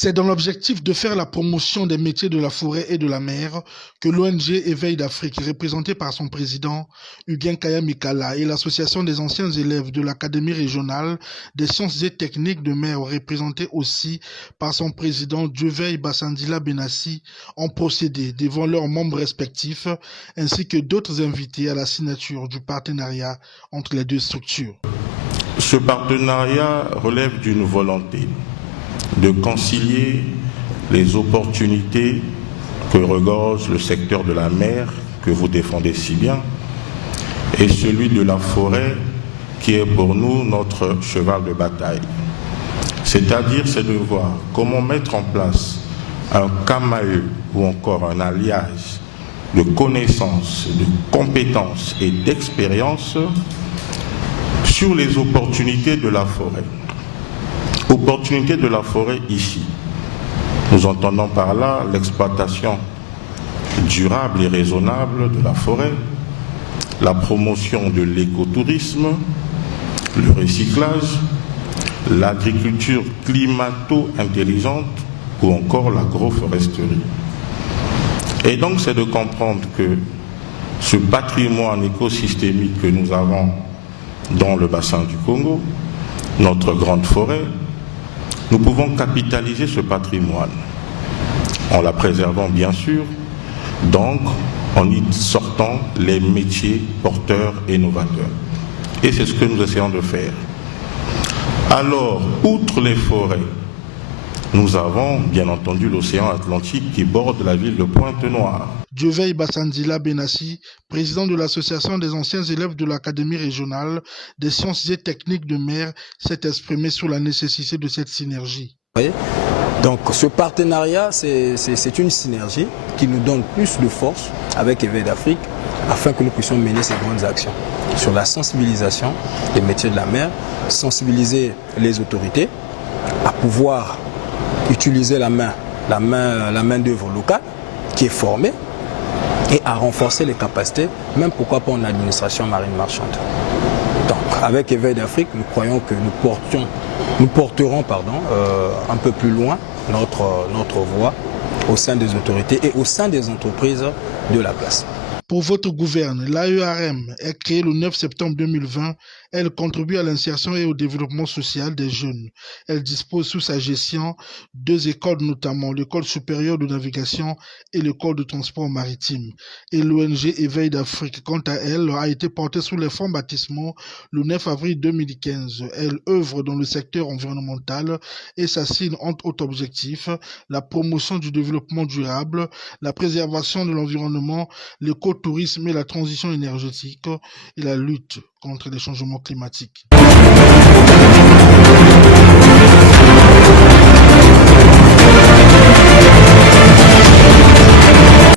C'est dans l'objectif de faire la promotion des métiers de la forêt et de la mer que l'ONG Éveil d'Afrique, représentée par son président Huguin Kaya Mikala, et l'Association des anciens élèves de l'Académie régionale des sciences et techniques de mer, représentée aussi par son président Dieveil Bassandila Benassi, ont procédé devant leurs membres respectifs, ainsi que d'autres invités à la signature du partenariat entre les deux structures. Ce partenariat relève d'une volonté de concilier les opportunités que regorge le secteur de la mer, que vous défendez si bien, et celui de la forêt, qui est pour nous notre cheval de bataille. C'est-à-dire, c'est de voir comment mettre en place un CAMAE ou encore un alliage de connaissances, de compétences et d'expériences sur les opportunités de la forêt. Opportunités de la forêt ici. Nous entendons par là l'exploitation durable et raisonnable de la forêt, la promotion de l'écotourisme, le recyclage, l'agriculture climato-intelligente ou encore l'agroforesterie. Et donc c'est de comprendre que ce patrimoine écosystémique que nous avons dans le bassin du Congo, notre grande forêt, nous pouvons capitaliser ce patrimoine en la préservant bien sûr, donc en y sortant les métiers porteurs et novateurs. Et c'est ce que nous essayons de faire. Alors, outre les forêts, nous avons bien entendu l'océan Atlantique qui borde la ville de Pointe-Noire. Dieveil Bassandila Benassi, président de l'Association des anciens élèves de l'Académie régionale des sciences et techniques de mer, s'est exprimé sur la nécessité de cette synergie. Oui. Donc ce partenariat, c'est une synergie qui nous donne plus de force avec Éveil d'Afrique afin que nous puissions mener ces grandes actions sur la sensibilisation des métiers de la mer, sensibiliser les autorités à pouvoir utiliser la main-d'œuvre locale qui est formée et à renforcer les capacités, même pourquoi pas en administration marine marchande. Donc avec Éveil d'Afrique, nous croyons que nous porterons un peu plus loin notre voix au sein des autorités et au sein des entreprises de la place. Pour votre gouverne, l'AERM est créée le 9 septembre 2020. Elle contribue à l'insertion et au développement social des jeunes. Elle dispose sous sa gestion 2 écoles, notamment l'école supérieure de navigation et l'école de transport maritime. Et l'ONG Éveil d'Afrique, quant à elle, a été portée sous les fonds baptismaux le 9 avril 2015. Elle œuvre dans le secteur environnemental et s'assigne entre autres objectifs la promotion du développement durable, la préservation de l'environnement, l'écotourisme et la transition énergétique et la lutte contre les changements climatiques.